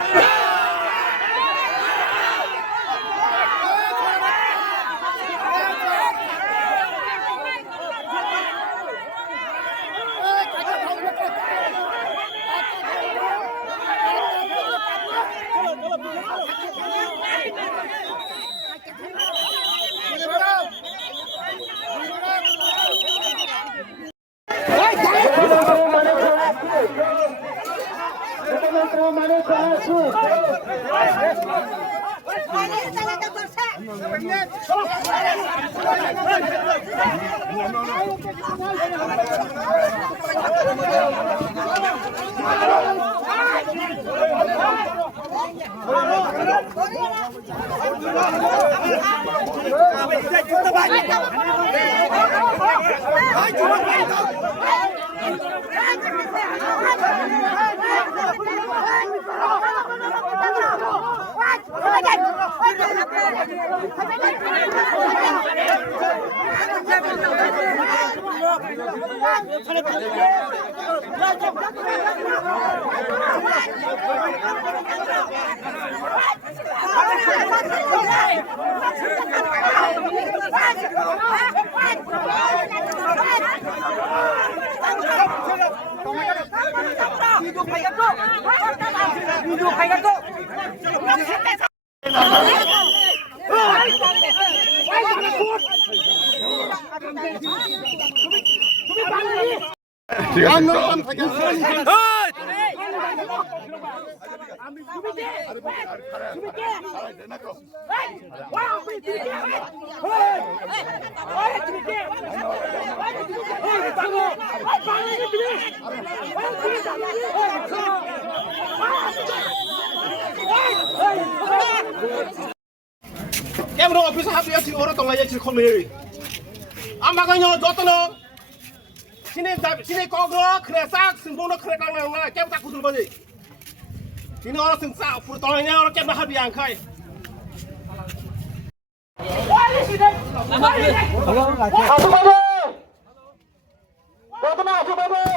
Em đâu office hấp đi orang tong lagi không đi. Amma kan nyo dot no. Sini kau gerak keresak sembung nak kereta mana kem tak kutul balik. Sini orang sengsak fur tolongnya orang kem dah biang kai. Halo, Aku babe.